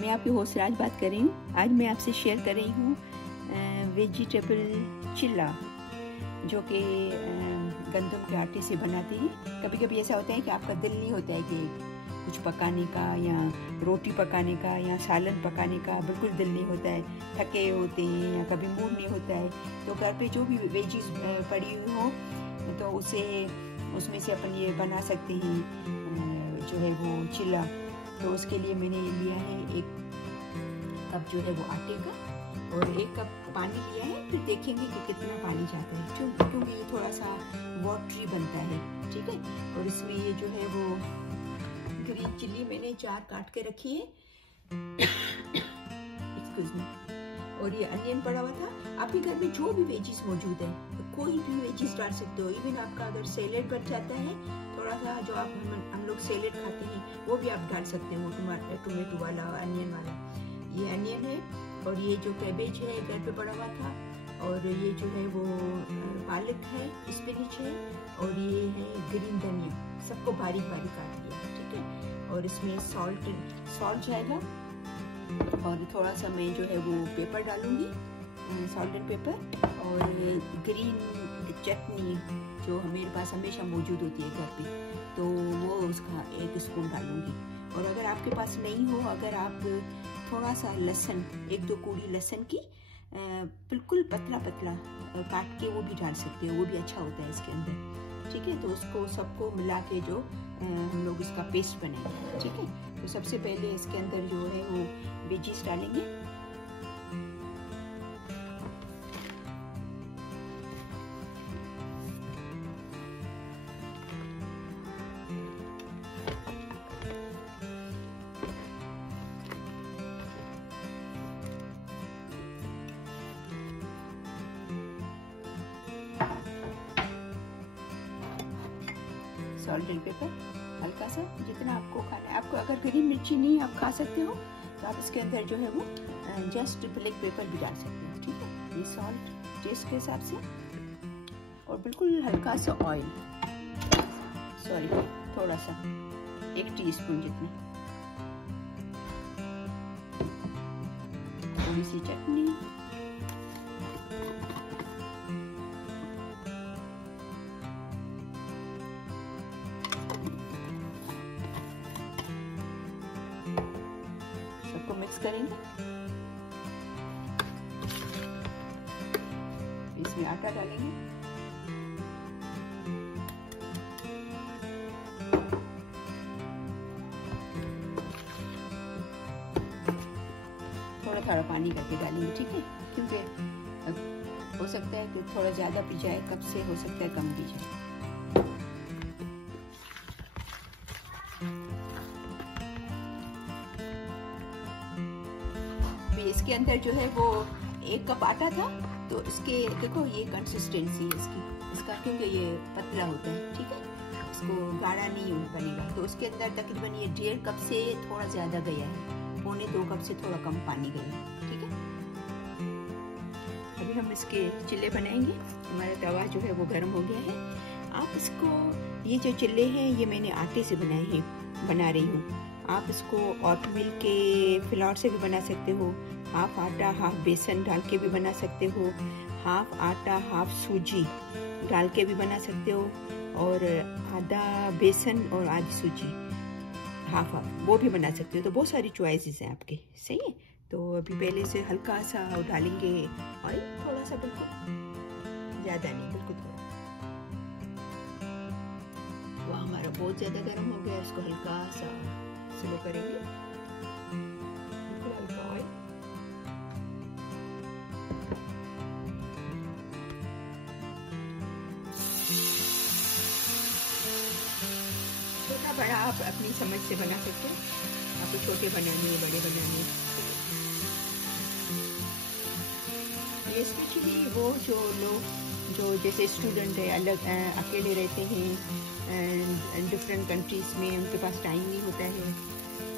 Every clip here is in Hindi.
मैं आपकी होसराज बात कर रही हूँ। आज मैं आपसे शेयर कर रही हूँ वेजिटेबल चिल्ला, जो कि गंदम के आटे से बनाते हैं। कभी कभी ऐसा होता है कि आपका दिल नहीं होता है कि कुछ पकाने का या रोटी पकाने का या सालन पकाने का, बिल्कुल दिल नहीं होता है, थके होते हैं या कभी मूड नहीं होता है, तो घर पे जो भी वेजीज पड़ी हुई हो तो उसमें से अपन ये बना सकते हैं जो है वो चिल्ला। तो उसके लिए मैंने ये लिया है 1 कप जो है वो आटे का और 1 कप पानी लिया है। फिर देखेंगे कि कितना पानी जाता है, क्योंकि ये थोड़ा सा वाटरी बनता है, ठीक है। और इसमें ये जो है वो ग्रीन चिल्ली मैंने 4 काट के रखी है, एक्सक्यूज मी। और ये अनियन पड़ा हुआ था। आपके घर में जो भी वेजीज मौजूद है, तो कोई भी वेजीज डाल सकते हो। इवन आपका अगर सैलेड बच जाता है थोड़ा सा, जो हम लोग सैलेड खाते हैं, वो भी आप डाल सकते हो, टोमेटो वाला, अनियन वाला। ये अनियन है और ये जो कैबेज है घर पे पड़ा हुआ था, और ये जो है वो पालक है, स्पिनच है, और ये है ग्रीन धनिया। सबको बारीक बारीक काट लिया, ठीक है। और इसमें सॉल्ट जाएगा, और थोड़ा सा मैं जो है वो पेपर डालूंगी, सॉल्ट एंड पेपर। और ग्रीन चटनी जो मेरे पास हमेशा मौजूद होती है घर पे, तो वो उसका 1 स्पून डालूंगी। और अगर आपके पास नहीं हो, अगर आप थोड़ा सा लहसुन, 1-2 कूड़ी लहसुन की बिल्कुल पतला पतला काट के वो भी डाल सकते हो, वो भी अच्छा होता है इसके अंदर, ठीक है। तो उसको सबको मिला के जो हम लोग इसका पेस्ट बनाएंगे, ठीक है। तो सबसे पहले इसके अंदर जो है वो वेजीज डालेंगे। सॉल्ट एंड पेपर हल्का सा, जितना आपको खाना है। आपको अगर ग्रीन मिर्ची नहीं आप खा सकते हो तो आप इसके अंदर जो है वो जस्ट ब्लैक पेपर भी डाल सकते हो, ठीक है। ये सॉल्ट टेस्ट के हिसाब से, और बिल्कुल हल्का सा ऑयल, सॉरी थोड़ा सा 1 टीस्पून जितना, थोड़ी सी चटनी, मिक्स करेंगे। इसमें आटा डालेंगे, थोड़ा थोड़ा पानी करके डालेंगे, ठीक है, क्योंकि हो सकता है कि थोड़ा ज्यादा भी जाए, कब से हो सकता है कम भी जाए। इसके अंदर जो है वो 1 कप आटा था, तो इसके देखो ये कंसिस्टेंसी है इसका, क्योंकि ये पतला होता है, ठीक है, इसको गाढ़ा नहीं बनेगा। तो उसके अंदर तकरीबन ये 1.5 कप से थोड़ा ज्यादा गया है, 1.25 कप से थोड़ा कम पानी गया है, ठीक है। अभी हम इसके चिल्ले बनाएंगे। हमारा तवा जो है वो गर्म हो गया है। आप इसको, ये जो चिल्ले हैं ये मैंने आटे से बना रही हूँ। आप इसको ओटमील के फ्लावर से भी बना सकते हो, हाफ आटा हाफ बेसन डाल के भी बना सकते हो, हाफ आटा हाफ सूजी डाल के भी बना सकते हो, और आधा बेसन और आधी सूजी हाफ वो भी बना सकते हो। तो बहुत सारी चॉइसेस हैं आपके, सही है। तो अभी पहले से हल्का सा डालेंगे ऑयल, थोड़ा सा, बिल्कुल ज़्यादा नहीं, बिल्कुल थोड़ा। वो हमारा बहुत ज़्यादा गर्म हो गया, इसको हल्का सा स्लो करेंगे, बिल्कुल हल्का ऑयल। छोटा बड़ा आप अपनी समझ से बना सकते हो, आपको छोटे बनाने, बड़े बनाने। ये स्पेशली वो जो लोग जो जैसे स्टूडेंट है, अलग अकेले रहते हैं डिफरेंट कंट्रीज में, उनके पास टाइम नहीं होता है,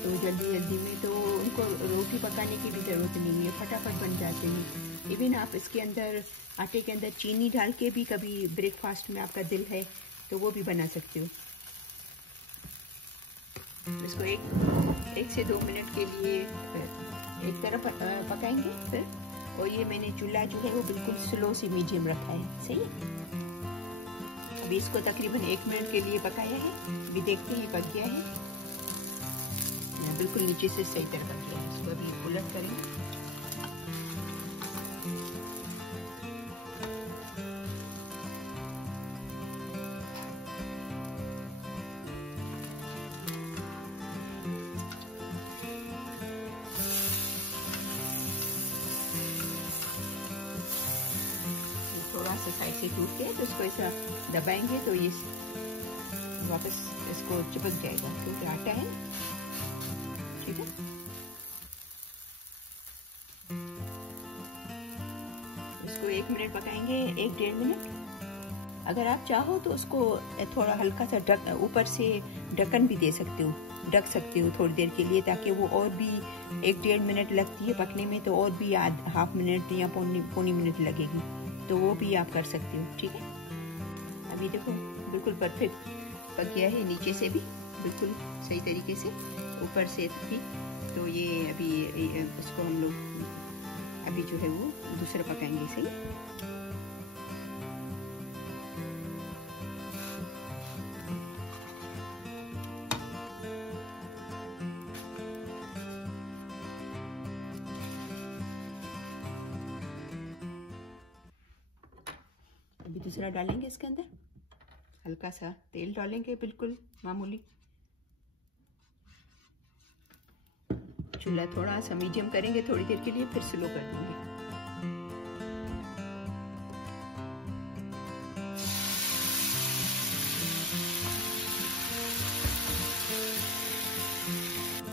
तो जल्दी में तो उनको रोटी पकाने की भी ज़रूरत नहीं है, फटाफट बन जाते हैं। इवन आप इसके अंदर आटे के अंदर चीनी डाल के भी कभी ब्रेकफास्ट में आपका दिल है तो वो भी बना सकते हो। इसको एक से 2 मिनट के लिए एक तरफ पकाएंगे फिर। और ये मैंने चूल्हा जो है वो बिल्कुल स्लो से मीडियम रखा है, सही है। अभी इसको तकरीबन 1 मिनट के लिए पकाया है। अभी देखते हैं पक गया है, बिल्कुल नीचे से सही तरह पक गया है। इसको अभी उलट करेंगे। थोड़ा सा साइड से टूट गया तो इसको ऐसा दबाएंगे तो ये वापस इसको चिपक जाएगा, क्योंकि आटा है। ठीक है, इसको 1 मिनट पकाएंगे, 1-1.5 मिनट। अगर आप चाहो तो उसको थोड़ा हल्का सा ऊपर से ढक्कन भी दे सकते हो, ढक सकते हो थोड़ी देर के लिए, ताकि वो और भी 1-1.5 मिनट लगती है पकने में, तो और भी हाफ मिनट या पौनी मिनट लगेगी, तो वो भी आप कर सकते हो। ठीक है, अभी देखो बिल्कुल परफेक्ट पक गया है, नीचे से भी बिल्कुल सही तरीके से, ऊपर से भी। तो ये अभी इसको हम लोग अभी जो है वो दूसरा पकाएंगे, सही। अभी दूसरा डालेंगे इसके अंदर, हल्का सा तेल डालेंगे, बिल्कुल मामूली। चूल्हा थोड़ा सा मीडियम करेंगे थोड़ी देर के लिए, फिर स्लो कर देंगे।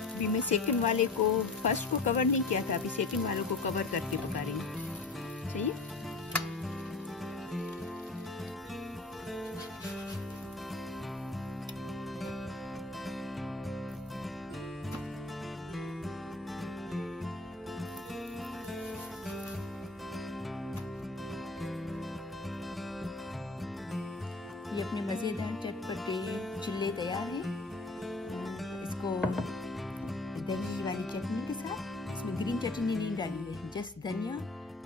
अभी मैं सेकंड वाले को, फर्स्ट को कवर नहीं किया था, अभी सेकंड वाले को कवर करके पका रही हूँ, सही है। ये अपने मज़ेदार चटपटे चिल्ले तैयार हैं। इसको दही वाली चटनी के साथ, इसमें ग्रीन चटनी नहीं डाली है, जस्ट धनिया,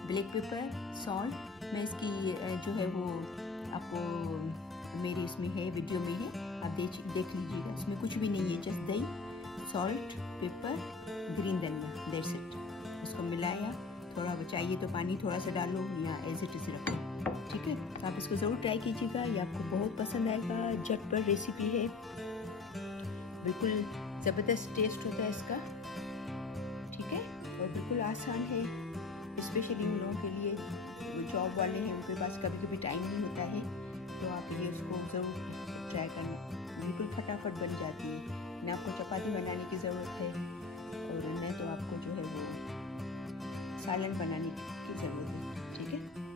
ब्लैक पेपर, सॉल्ट। मैं इसकी जो है वो आपको मेरी इसमें है, वीडियो में है, आप देख लीजिएगा। इसमें कुछ भी नहीं है, जस्ट दही, सॉल्ट, पेपर, ग्रीन धनिया, दैट्स इट। इसको मिलाया, थोड़ा चाहिए तो पानी थोड़ा सा डालो या एज इट इज रखो। ठीक है, तो आप इसको ज़रूर ट्राई कीजिएगा, ये आपको बहुत पसंद आएगा। झटपट रेसिपी है, बिल्कुल ज़बरदस्त टेस्ट होता है इसका। ठीक है, और बिल्कुल आसान है, स्पेशली उन लोगों के लिए जो जॉब वाले हैं, उनके पास कभी कभी टाइम नहीं होता है, तो आप ये उसको ज़रूर ट्राई करना। बिल्कुल फटाफट बन जाती है, न आपको चपाती बनाने की ज़रूरत है, और न तो आपको जो है वो सालन बनाने की ज़रूरत है। ठीक है।